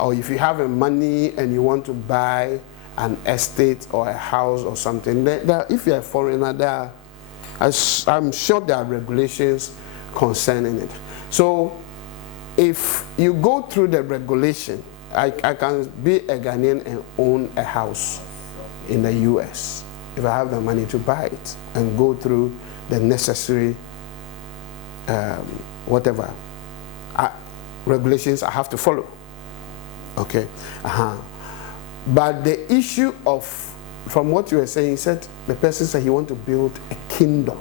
Or if you have a money and you want to buy an estate or a house or something, if you're a foreigner, I'm sure there are regulations concerning it. So if you go through the regulation, I can be a Ghanaian and own a house in the US if I have the money to buy it and go through the necessary whatever regulations I have to follow. Okay. But the issue of, from what you were saying, he said the person said he want to build a kingdom.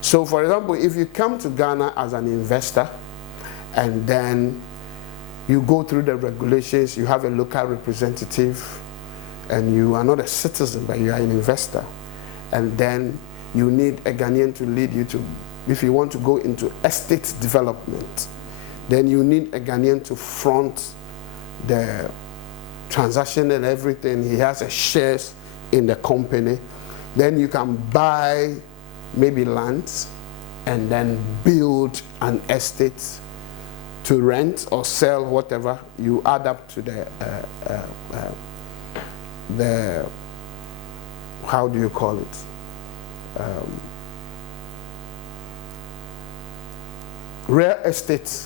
So for example, if you come to Ghana as an investor and then you go through the regulations, you have a local representative and you are not a citizen but you are an investor, and then you need a Ghanaian to lead you to, if you want to go into estate development, then you need a Ghanaian to front the transaction and everything. He has a shares in the company. Then you can buy maybe lands and then build an estate to rent or sell, whatever. You add up to the how do you call it? Real estate.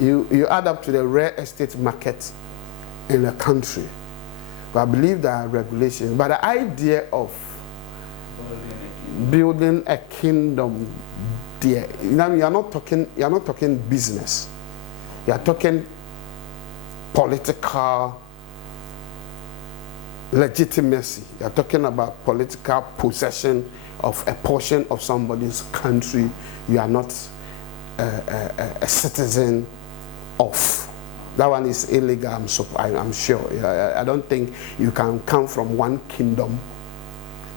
You add up to the real estate market in the country. But I believe there are regulations. But the idea of building a kingdom there, you're not talking business. You're talking political legitimacy. You're talking about political possession of a portion of somebody's country you are not a citizen of. That one is illegal, I'm sure. I don't think you can come from one kingdom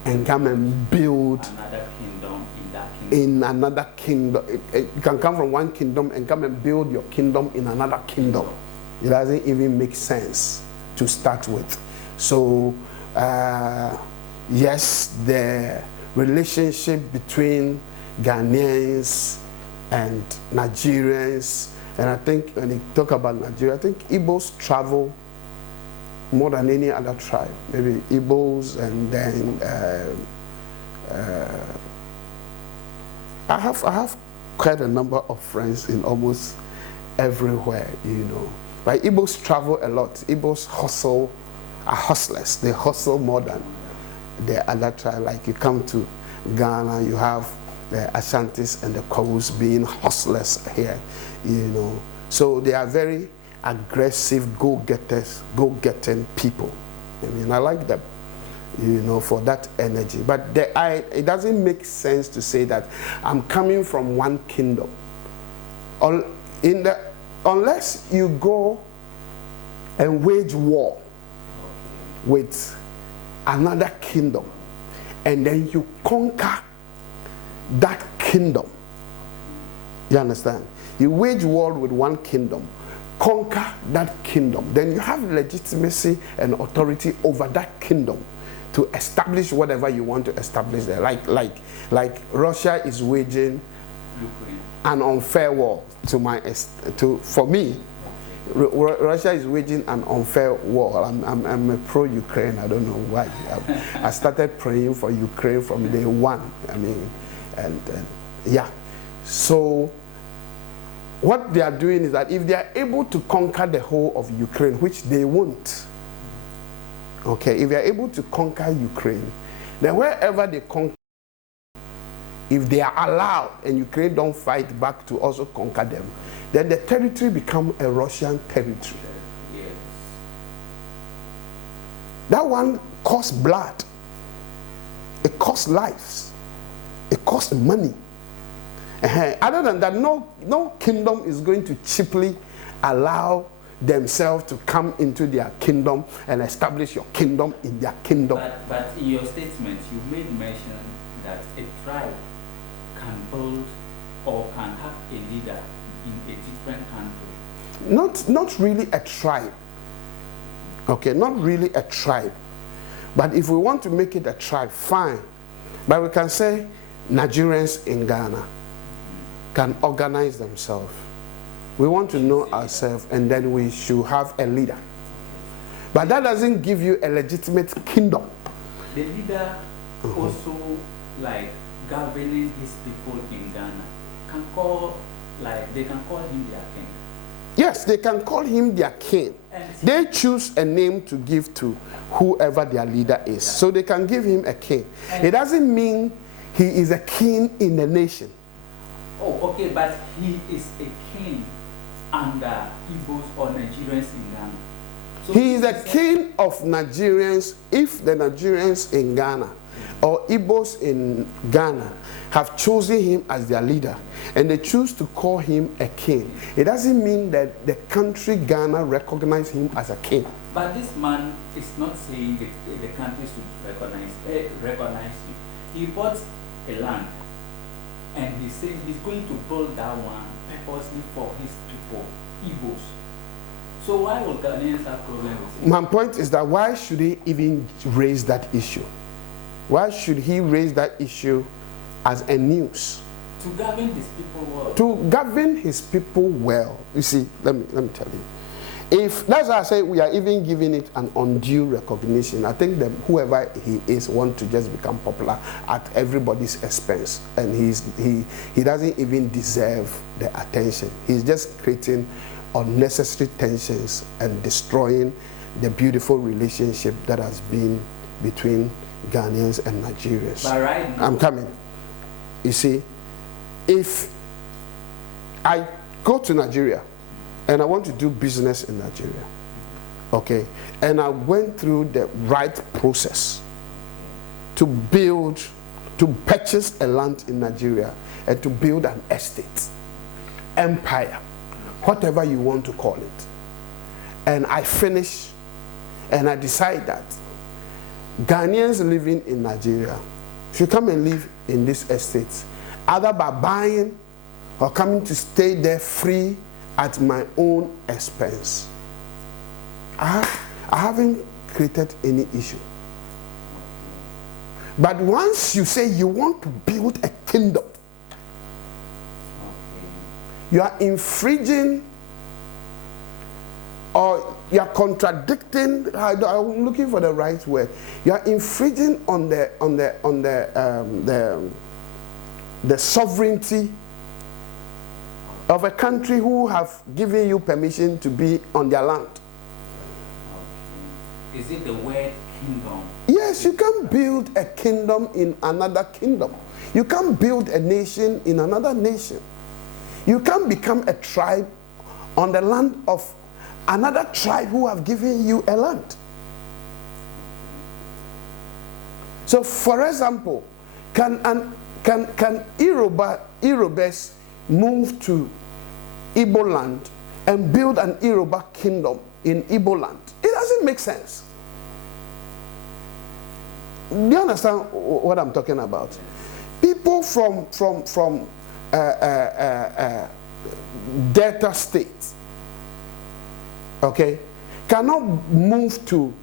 and come and build another kingdom in that kingdom. In another kingdom. You can come from one kingdom and come and build your kingdom in another kingdom. It doesn't even make sense to start with. So, yes, the relationship between Ghanaians and Nigerians, and I think when you talk about Nigeria, I think Igbos travel more than any other tribe. Maybe Igbos, and then I have quite a number of friends in almost everywhere, you know. But Igbos travel a lot. Igbos are hustlers. They hustle more than the other tribe. Like you come to Ghana, you have the Ashantis and the Kwabus being hustlers here, you know. So they are very aggressive go-getters, go-getting people. I mean, I like them, you know, for that energy. But it doesn't make sense to say that I'm coming from one kingdom. Unless you go and wage war with another kingdom, and then you conquer that kingdom. You understand? You wage war with one kingdom, conquer that kingdom, then you have legitimacy and authority over that kingdom to establish whatever you want to establish there. Like Russia is waging an unfair war for me. Russia is waging an unfair war. I'm a pro-Ukraine. I don't know why. I started praying for Ukraine from day one. I mean, and yeah. So what they are doing is that if they are able to conquer the whole of Ukraine, which they won't, okay, if they are able to conquer Ukraine, then wherever they conquer, if they are allowed and Ukraine don't fight back to also conquer them, then the territory become a Russian territory. Yes. That one costs blood. It costs lives. It costs money. Other than that, no kingdom is going to cheaply allow themselves to come into their kingdom and establish your kingdom in their kingdom. But in your statement, you made mention that a tribe can build or can have a leader in a different country. Not really a tribe. Okay, not really a tribe. But if we want to make it a tribe, fine. But we can say Nigerians in Ghana can organize themselves We want to know ourselves, and then we should have a leader. But that doesn't give you a legitimate kingdom. The leader also, like, governing his people in Ghana, they can call him their king. Yes, they can call him their king. They choose a name to give to whoever their leader is. So they can give him a king. It doesn't mean he is a king in the nation. Oh, okay, but he is a king under Igbos or Nigerians in Ghana. So he is a king of Nigerians if the Nigerians in Ghana or Igbos in Ghana have chosen him as their leader and they choose to call him a king. It doesn't mean that the country Ghana recognize him as a king. But this man is not saying the country should recognize him. He bought a land and he said he's going to build that one purposely for his people, Igbos. So why will Ghanaians have problems with it? My point is that why should he even raise that issue? Why should he raise that issue as a news? To govern his people well. To govern his people well. You see, let me tell you. If that's why I say we are even giving it an undue recognition. I think that whoever he is wants to just become popular at everybody's expense, and he doesn't even deserve the attention. He's just creating unnecessary tensions and destroying the beautiful relationship that has been between Ghanaians and Nigerians. But right now, I'm coming. You see, if I go to Nigeria and I want to do business in Nigeria, okay, and I went through the right process to purchase a land in Nigeria and to build an estate, empire, whatever you want to call it, and I finish and I decide that Ghanaians living in Nigeria should come and live in this estate, either by buying or coming to stay there free at my own expense. I haven't created any issue. But once you say you want to build a kingdom, you are infringing or you are contradicting. I'm looking for the right word. You are infringing on the sovereignty of a country who have given you permission to be on their land. Is it the word kingdom? Yes, you can't build a kingdom in another kingdom. You can't build a nation in another nation. You can't become a tribe on the land of another tribe who have given you a land. So, for example, can Yorubas move to Igbo land and build an Yoruba kingdom in Igbo land? It doesn't make sense. Do you understand what I'm talking about? People from Delta State, okay, cannot move to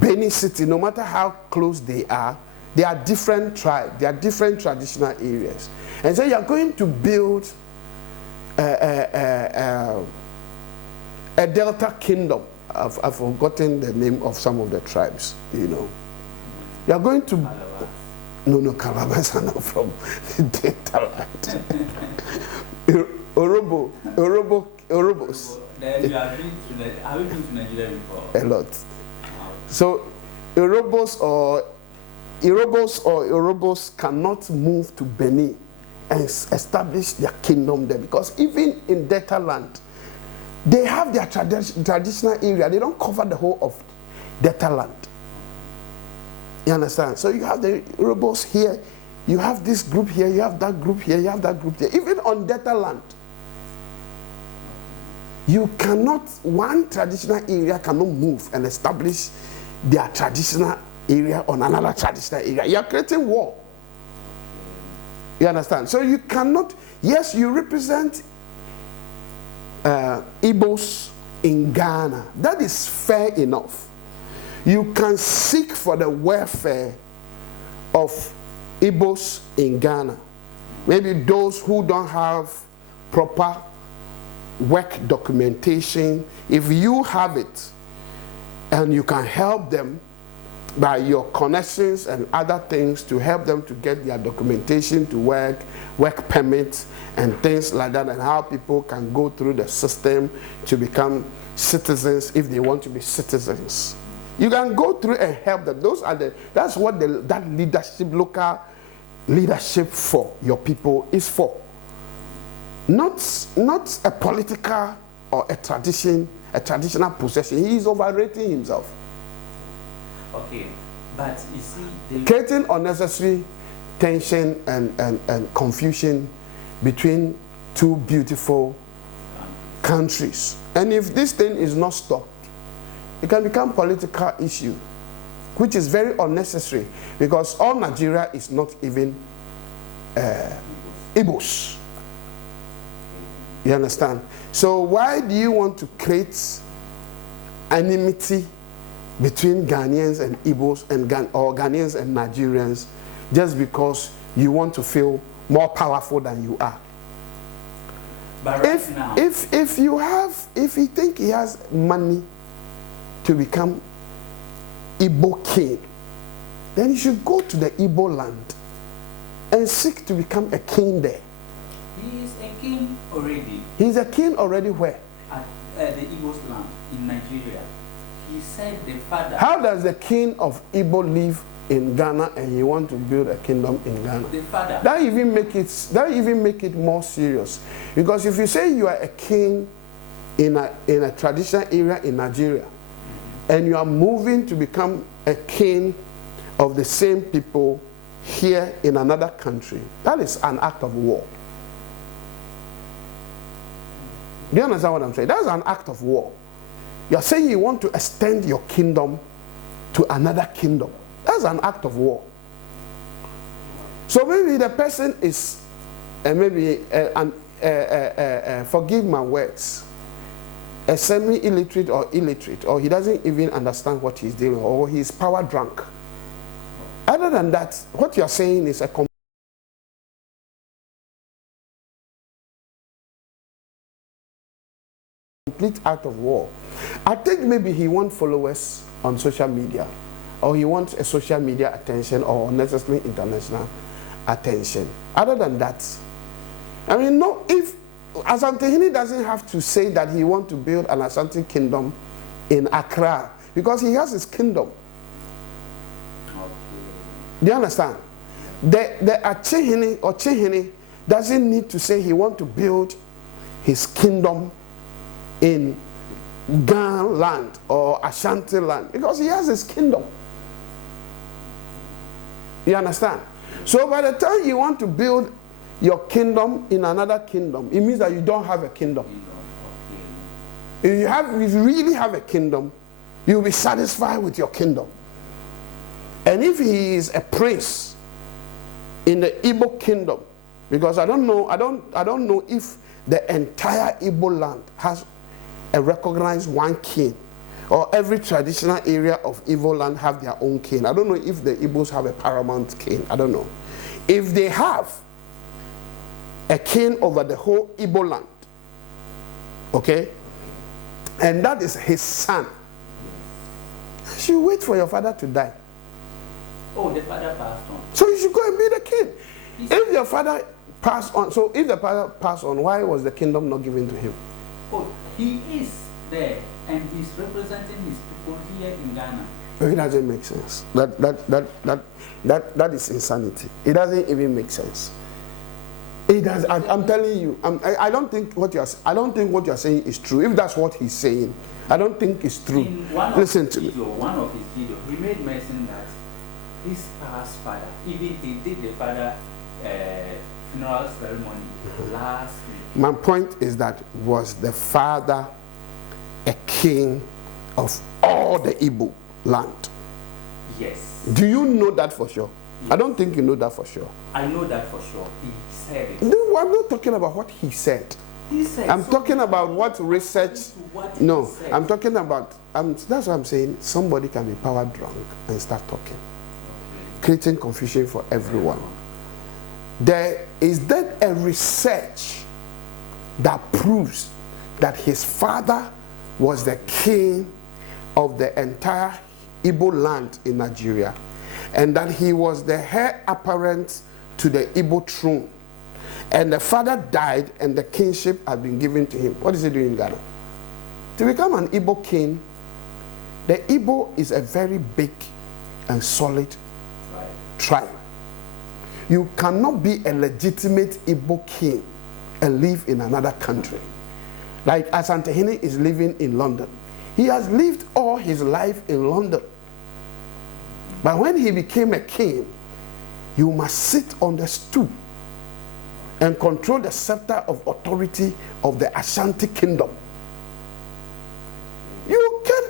Benin City, no matter how close they are. They are different tribes, they are different traditional areas. And so you are going to build a Delta kingdom. I've forgotten the name of some of the tribes, you know. You are going to... No, Calabas are not from Delta land. Orobos. Then you have you been to Nigeria before? A lot. So Yorubos or Yorubos cannot move to Benin and establish their kingdom there, because even in Delta land, they have their traditional area. They don't cover the whole of Delta land. You understand? So you have the Yorubos here, you have this group here, you have that group here, you have that group here. Even on Delta land, you cannot, one traditional area cannot move and establish their traditional area on another traditional area. You are creating war. You understand? So you cannot, yes, you represent Igbos in Ghana. That is fair enough. You can seek for the welfare of Igbos in Ghana. Maybe those who don't have proper work documentation, if you have it and you can help them by your connections and other things to help them to get their documentation to work permits and things like that, and how people can go through the system to become citizens if they want to be citizens. You can go through and help them. That's what that leadership, local leadership for your people is for. Not a political or a traditional possession. He is overrating himself. Okay, but you see, creating unnecessary tension and confusion between two beautiful countries. And if this thing is not stopped, it can become political issue, which is very unnecessary, because all Nigeria is not even Igbos. You understand? So why do you want to create enmity between Ghanaians and Igbos or Ghanaians and Nigerians just because you want to feel more powerful than you are? But right now, if you think he has money to become Igbo king, then you should go to the Igbo land and seek to become a king there. He is a king already. He's a king already where? At the Igbo's land in Nigeria. He said the father. How does the king of Igbo live in Ghana and he want to build a kingdom in Ghana? The father. That even make it more serious, because if you say you are a king in a traditional area in Nigeria, and you are moving to become a king of the same people here in another country, that is an act of war. Do you understand what I'm saying? That's an act of war. You're saying you want to extend your kingdom to another kingdom. That's an act of war. So maybe the person is, forgive my words, a semi-illiterate or illiterate, or he doesn't even understand what he's doing, or he's power drunk. Other than that, what you're saying is a complete act of war. I think maybe he wants followers on social media, or he wants a social media attention, or necessarily international attention. Other than that, I mean, no, if Asante doesn't have to say that he wants to build an Asante kingdom in Accra, because he has his kingdom. Do you understand? The Achehini or Chehini doesn't need to say he wants to build his kingdom in Ghana land or Ashanti land, because he has his kingdom. You understand? So by the time you want to build your kingdom in another kingdom, it means that you don't have a kingdom. If you really have a kingdom, you'll be satisfied with your kingdom. And if he is a prince in the Igbo kingdom, because I don't know if the entire Igbo land has a recognized one king, or every traditional area of Igbo land have their own king. I don't know if the Igbos have a paramount king. I don't know. If they have a king over the whole Igbo land, okay, and that is his son, you should wait for your father to die. Oh, the father passed on. So you should go and be the king. If your father passed on, so if the father passed on, why was the kingdom not given to him? Oh, he is there, and he's representing his people here in Ghana. It doesn't make sense. That is insanity. It doesn't even make sense. It does. I'm telling you. I don't think what you're saying is true. If that's what he's saying, I don't think it's true. Listen to me. One of his videos, he made mention that his past father, even he did the father funeral ceremony last week. My point is that was the father a king of all the Igbo land? Yes. Do you know that for sure? Yes. I don't think you know that for sure. I know that for sure. He said it. No, I'm not talking about what he said. He said. I'm talking about what research. No, said. I'm talking about. That's what I'm saying. Somebody can be power drunk and start talking, creating confusion for everyone. Is there a research that proves that his father was the king of the entire Igbo land in Nigeria, and that he was the heir apparent to the Igbo throne. And the father died, and the kingship had been given to him. What is he doing in Ghana? To become an Igbo king, the Igbo is a very big and solid tribe. You cannot be a legitimate Igbo king and live in another country. Like Asantehene is living in London. He has lived all his life in London. But when he became a king, you must sit on the stool and control the scepter of authority of the Ashanti kingdom.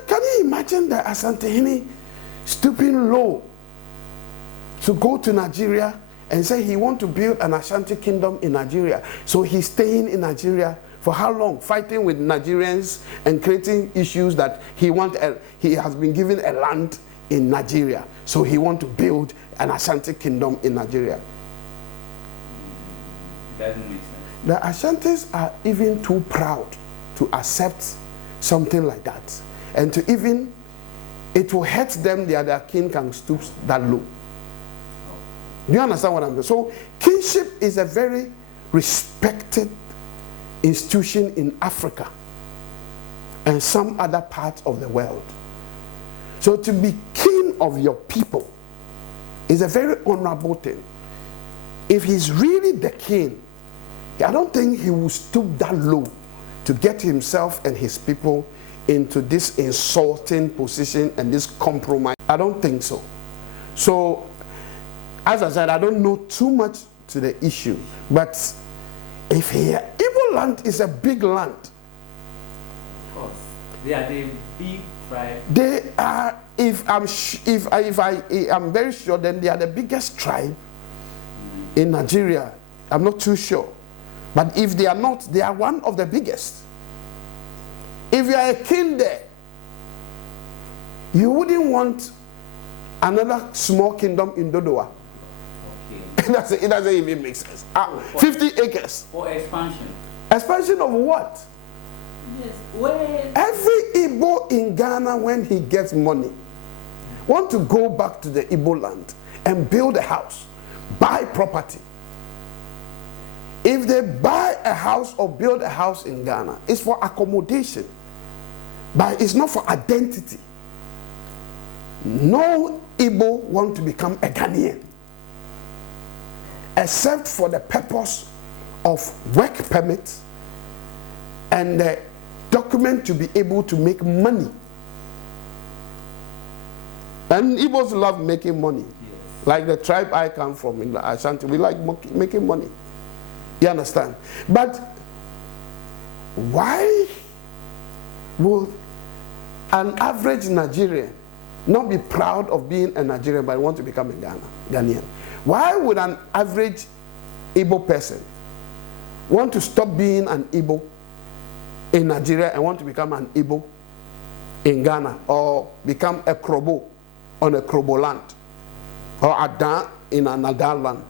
Can you imagine the Asantehene stooping low to go to Nigeria and say he wants to build an Ashanti kingdom in Nigeria? So he's staying in Nigeria for how long? Fighting with Nigerians and creating issues that he has been given a land in Nigeria. So he wants to build an Ashanti kingdom in Nigeria. Doesn't make sense. The Ashantis are even too proud to accept something like that. And to even, it will hurt them that their king can stoop that low. Do you understand what I'm saying? So kingship is a very respected institution in Africa and some other parts of the world. So to be king of your people is a very honorable thing. If he's really the king, I don't think he will stoop that low to get himself and his people into this insulting position and this compromise. I don't think so. So, as I said, I don't know too much to the issue. But if Igbo land is a big land. Of course. They are the big tribe. They are, I'm very sure, then they are the biggest tribe in Nigeria. I'm not too sure. But if they are not, they are one of the biggest. If you are a king there, you wouldn't want another small kingdom in Dodowa. Okay. It doesn't even make sense. 50 acres. For expansion. Expansion of what? Yes. Where? Every Igbo in Ghana, when he gets money, want to go back to the Igbo land and build a house, buy property. If they buy a house or build a house in Ghana, it's for accommodation, but it's not for identity. No Igbo want to become a Ghanaian, except for the purpose of work permit and the document to be able to make money. And Igbos love making money. Yes. Like the tribe I come from in Ashanti, we like making money. You understand? But why will an average Nigerian not be proud of being a Nigerian but want to become a Ghanaian? Why would an average Igbo person want to stop being an Igbo in Nigeria and want to become an Igbo in Ghana, or become a Krobo on a Krobo land, or Adan in an Adan land?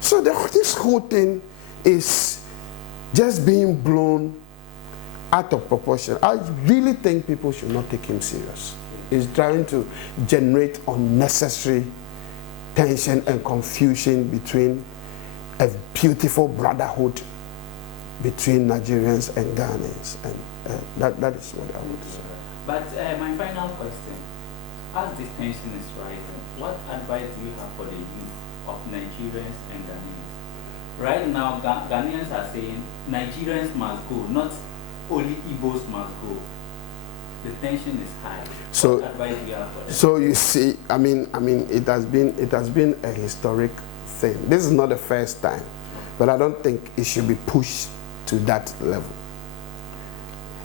So this whole thing is just being blown out of proportion. I really think people should not take him serious. He's trying to generate unnecessary tension and confusion between a beautiful brotherhood between Nigerians and Ghanaians, and that is what I would say. But my final question, as this tension is rising, what advice do you have for the youth of Nigerians and Ghanaians? Right now, Ghanaians are saying Nigerians must go, not only Igbos must go. The tension is high. So, what advice do you have for them? So you see, I mean, it has been a historic thing. This is not the first time, but I don't think it should be pushed to that level.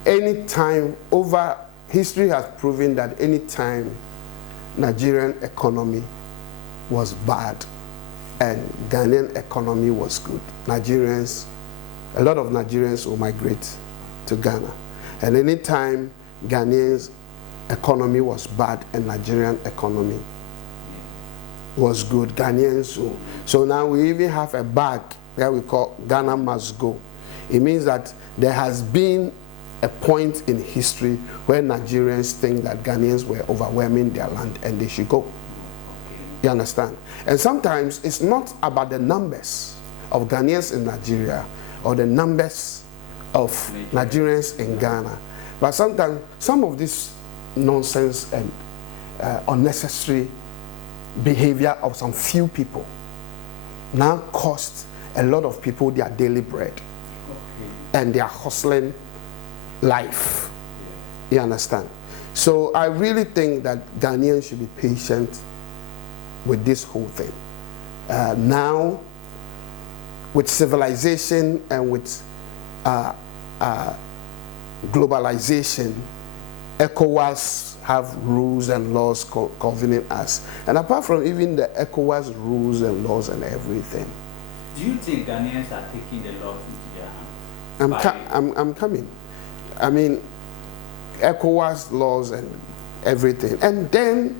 Any time over history has proven that any time Nigerian economy was bad and Ghanaian economy was good, a lot of Nigerians will migrate to Ghana. And any time Ghanaians economy was bad and Nigerian economy was good, Ghanaians will. So now we even have a bag that we call Ghana must go. It means that there has been a point in history where Nigerians think that Ghanaians were overwhelming their land and they should go. You understand? And sometimes it's not about the numbers of Ghanaians in Nigeria or the numbers of Nigerians in Ghana, but sometimes some of this nonsense and unnecessary behavior of some few people now cost a lot of people their daily bread and their hustling life. You understand? So I really think that Ghanaians should be patient with this whole thing. Now, with civilization and with globalization, ECOWAS have rules and laws governing us. And apart from even the ECOWAS rules and laws and everything. Do you think Ghanaians are taking the laws into their hands? I'm coming. I mean, ECOWAS laws and everything. And then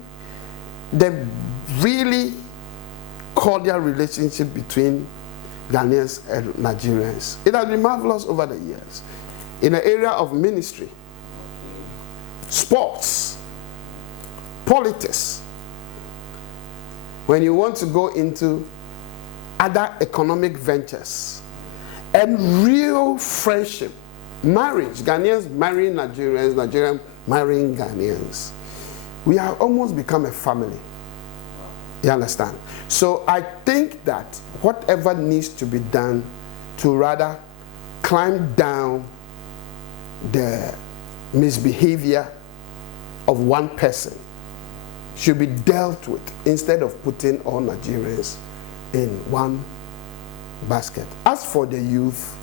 the really cordial relationship between Ghanaians and Nigerians. It has been marvelous over the years. In the area of ministry, sports, politics, when you want to go into other economic ventures, and real friendship, marriage, Ghanaians marrying Nigerians, Nigerians marrying Ghanaians. We have almost become a family. You understand? So I think that whatever needs to be done to rather climb down the misbehavior of one person should be dealt with instead of putting all Nigerians in one basket. As for the youth,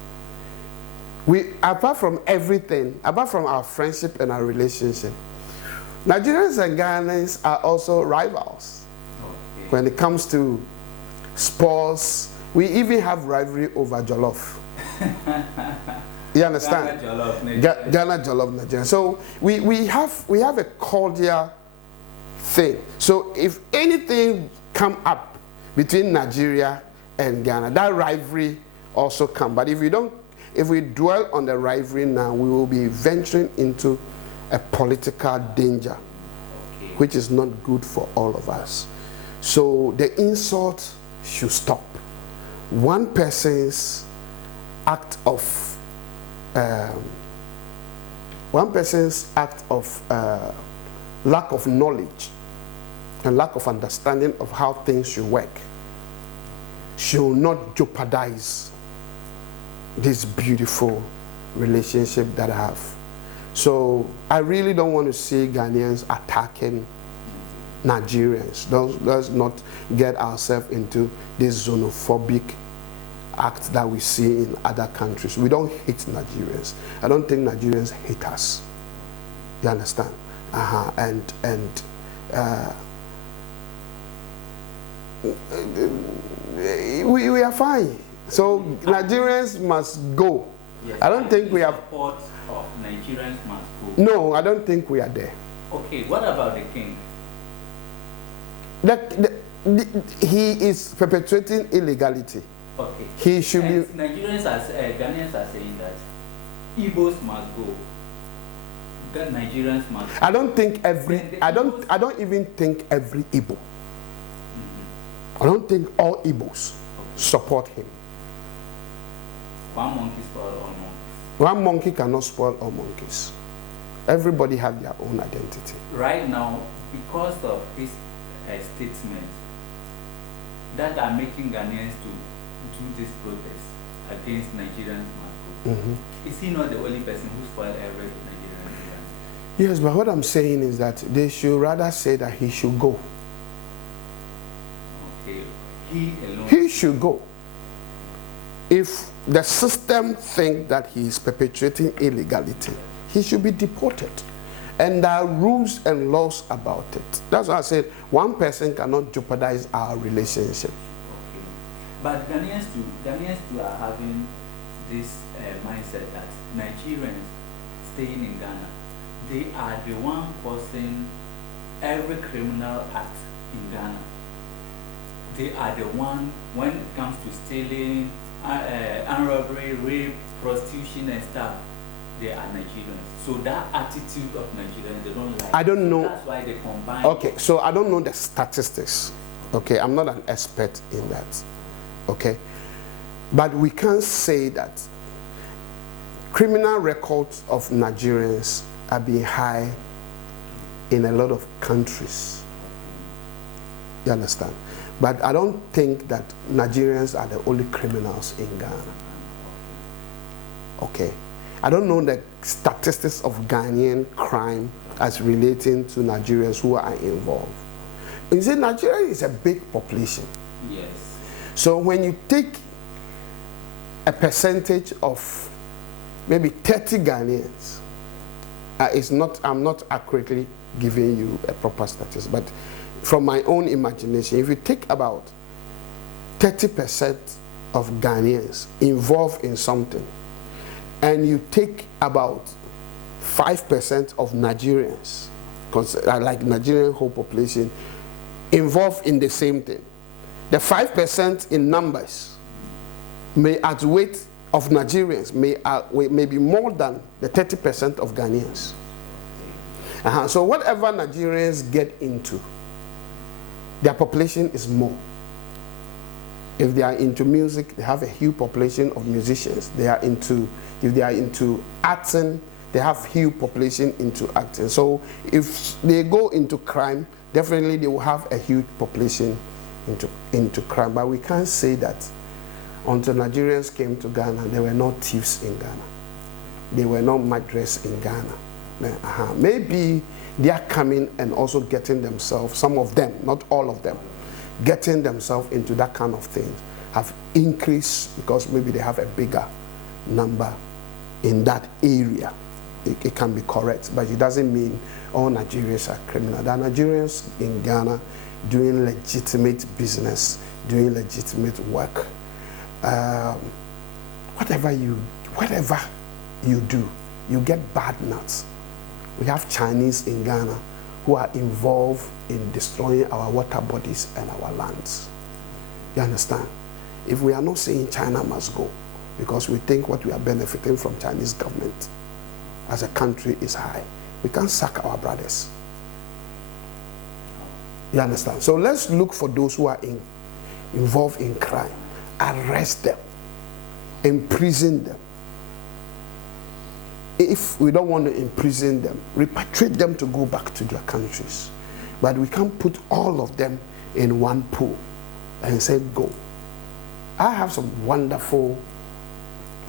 we, apart from everything, apart from our friendship and our relationship, Nigerians and Ghanaians are also rivals. When it comes to sports, we even have rivalry over jollof. You understand? Ghana jollof, Nigeria. So we have a cordial thing. So if anything come up between Nigeria and Ghana, that rivalry also come. But if we dwell on the rivalry now, we will be venturing into a political danger, which is not good for all of us. So the insult should stop. One person's act of lack of knowledge and lack of understanding of how things should work should not jeopardize this beautiful relationship that I have. So I really don't want to see Ghanaians attacking Nigerians. Let's not get ourselves into this xenophobic act that we see in other countries. We don't hate Nigerians. I don't think Nigerians hate us. You understand? We are fine. So Nigerians must go. Yes, I don't think we have support of Nigerians must go. No, I don't think we are there. Okay, what about the king? He is perpetuating illegality. Okay. He should be. Nigerians Ghanaians are saying that Igbos must go. That Nigerians must go. I don't think every. I don't even think every Igbo. I don't think all Igbos support him. One monkey spoil all monkeys. One monkey cannot spoil all monkeys. Everybody have their own identity. Right now, because of this statement that are making Ghanaians to do this protest against Nigerians must go. Is he not the only person who spoiled every Nigerian? Yes, but what I'm saying is that they should rather say that he should go. Okay, he alone. He should go. If the system think that he is perpetuating illegality, he should be deported. And there are rules and laws about it. That's why I said one person cannot jeopardize our relationship. Okay. But Ghanaians too are having this mindset that Nigerians staying in Ghana, they are the one causing every criminal act in Ghana. They are the one, when it comes to stealing, armed robbery, rape, prostitution and stuff, they are Nigerians. So that attitude of Nigerians, they don't like. I don't know. That's why they combine. Okay, so I don't know the statistics. Okay, I'm not an expert in that. Okay, but we can say that criminal records of Nigerians are being high in a lot of countries. You understand? But I don't think that Nigerians are the only criminals in Ghana. Okay. I don't know the statistics of Ghanaian crime as relating to Nigerians who are involved. You see, Nigeria is a big population. Yes. So when you take a percentage of maybe 30 Ghanaians, I'm not accurately giving you a proper statistic, but from my own imagination, if you take about 30% of Ghanaians involved in something, and you take about 5% of Nigerians, like Nigerian whole population, involved in the same thing, the 5% in numbers may outweigh of Nigerians may be more than the 30% of Ghanaians. So whatever Nigerians get into, their population is more. If they are into music, they have a huge population of musicians. If they are into acting, they have huge population into acting. So if they go into crime, definitely they will have a huge population into crime. But we can't say that until Nigerians came to Ghana, there were no thieves in Ghana. There were no murderers in Ghana. Maybe they are coming and also getting themselves, some of them, not all of them, getting themselves into that kind of thing have increased because maybe they have a bigger number in that area. It can be correct, but it doesn't mean all Nigerians are criminal. There are Nigerians in Ghana doing legitimate business, doing legitimate work. Whatever you do, you get bad nuts. We have Chinese in Ghana who are involved in destroying our water bodies and our lands. You understand? If we are not saying China must go, because we think what we are benefiting from Chinese government as a country is high, we can't sack our brothers. You understand? So let's look for those who are involved in crime, arrest them, imprison them. If we don't want to imprison them, repatriate them to go back to their countries. But we can't put all of them in one pool and say, go. I have some wonderful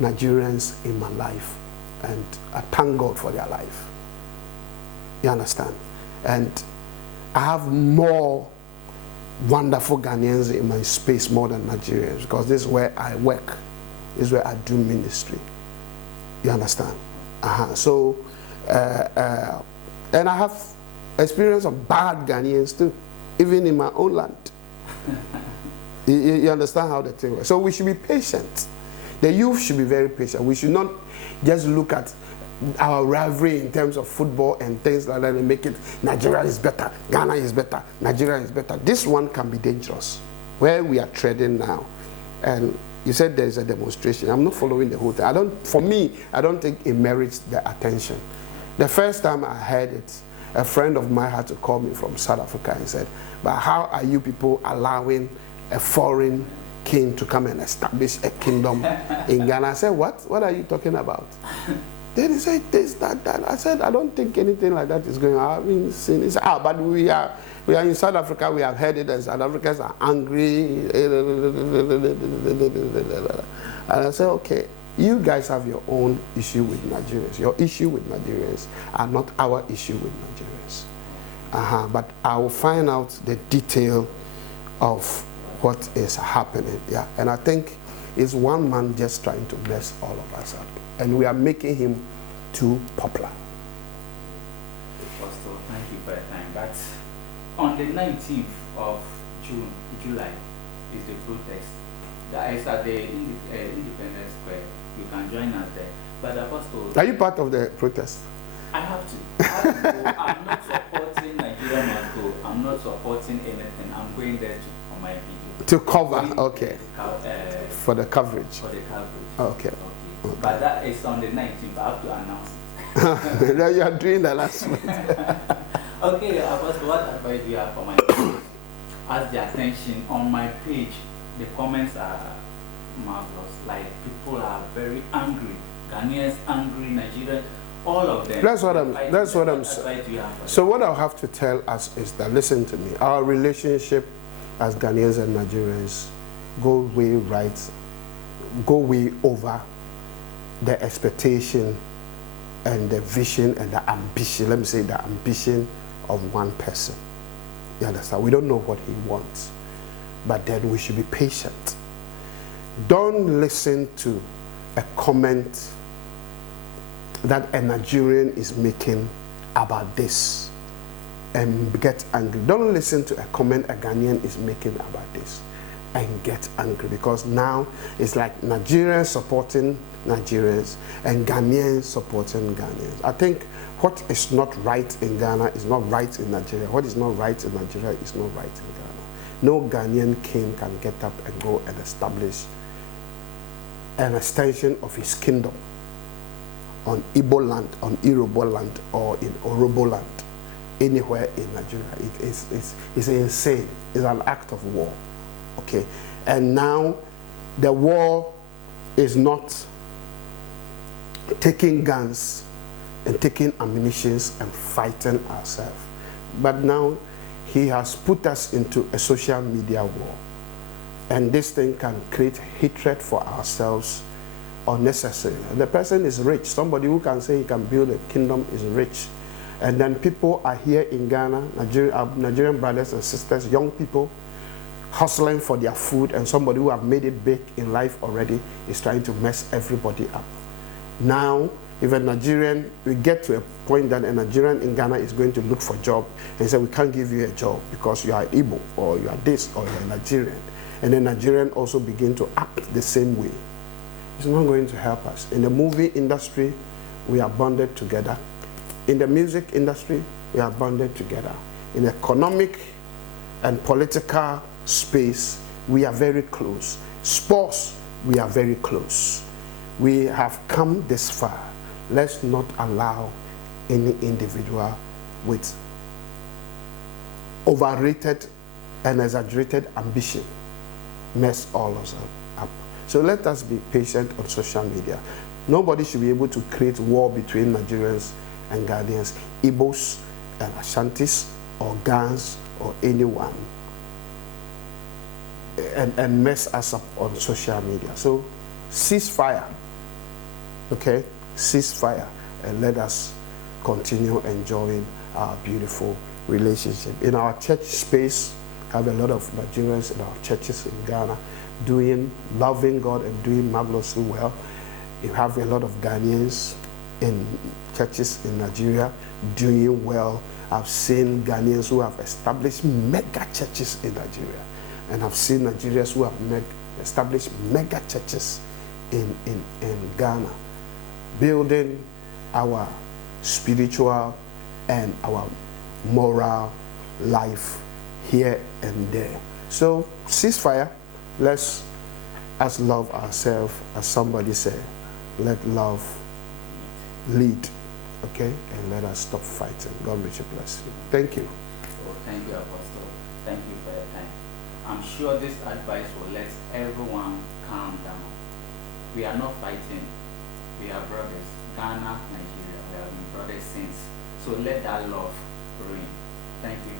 Nigerians in my life, and I thank God for their life. You understand? And I have more wonderful Ghanaians in my space more than Nigerians, because this is where I work. This is where I do ministry. You understand? So, and I have experience of bad Ghanaians too, even in my own land. You understand how the thing works? So we should be patient. The youth should be very patient. We should not just look at our rivalry in terms of football and things like that and make it Nigeria is better, Ghana is better, Nigeria is better. This one can be dangerous. Where we are treading now, and you said there is a demonstration. I'm not following the whole thing. For me, I don't think it merits the attention. The first time I heard it, a friend of mine had to call me from South Africa and said, but how are you people allowing a foreign king to come and establish a kingdom in Ghana? I said, what? What are you talking about? Then he said this, that. I said, I don't think anything like that is going on. I mean, he said, but we are in South Africa. We have heard it, and South Africans are angry. And I said, okay, you guys have your own issue with Nigerians. Your issue with Nigerians are not our issue with Nigerians. But I will find out the detail of what is happening. Yeah, and I think it's one man just trying to mess all of us up. And we are making him too popular. Apostle, thank you for your time. But on the 19th of July is the protest. That is at the Independence Square. You can join us there. But Apostle, are you part of the protest? I have to go. I'm not supporting Nigeria must go. I'm not supporting anything. I'm going there for my video. To cover, okay. For the coverage. For the coverage. Okay. But that is on the 19th. I have to announce it. You are doing the last one. Okay, Apostle, what advice do you have for my people? As the attention on my page, the comments are marvelous. Like, people are very angry. Ghanaians angry, Nigerians, all of them. That's what I'm saying. So what I'll have to tell us is that, listen to me, our relationship as Ghanaians and Nigerians go way over the expectation and the vision and the ambition, let me say the ambition of one person. You understand? We don't know what he wants, but then we should be patient. Don't listen to a comment that a Nigerian is making about this and get angry. Don't listen to a comment a Ghanaian is making about this and get angry, because now it's like Nigerians supporting Nigerians and Ghanaians supporting Ghanaians. I think what is not right in Ghana is not right in Nigeria. What is not right in Nigeria is not right in Ghana. No Ghanaian king can get up and go and establish an extension of his kingdom on Igbo land, on Yoruba land, or in Orobo land, anywhere in Nigeria. It's insane. It's an act of war. Okay, and now the war is not taking guns and taking ammunitions and fighting ourselves, but now he has put us into a social media war, and this thing can create hatred for ourselves unnecessarily. And the person is rich. Somebody who can say he can build a kingdom is rich, and then people are here in Ghana, Nigerian brothers and sisters, young people, hustling for their food, and somebody who have made it big in life already is trying to mess everybody up. Now, if a Nigerian, we get to a point that a Nigerian in Ghana is going to look for a job and say, we can't give you a job because you are Igbo, or you are this, or you are Nigerian. And then Nigerian also begin to act the same way. It's not going to help us. In the movie industry, we are bonded together. In the music industry, we are bonded together. In economic and political space, we are very close. Sports, we are very close. We have come this far. Let's not allow any individual with overrated and exaggerated ambition mess all of us up. So let us be patient on social media. Nobody should be able to create war between Nigerians and Ghanaians, Igbos and Ashantis, or Gans, or anyone, and mess us up on social media. So cease fire, okay? Cease fire, and let us continue enjoying our beautiful relationship. In our church space, I have a lot of Nigerians in our churches in Ghana loving God and doing marvelously well. You have a lot of Ghanaians in churches in Nigeria doing well. I've seen Ghanaians who have established mega churches in Nigeria, and I've seen Nigerians who have established mega churches in Ghana, building our spiritual and our moral life here and there. So ceasefire. Let's us love ourselves, as somebody said. Let love lead, okay? And let us stop fighting. God richly bless you. Thank you. Oh, thank you, Apostle. Thank you for your time. I'm sure this advice will let everyone calm down. We are not fighting. We are brothers. Ghana, Nigeria, we have been brothers since. So let that love reign. Thank you.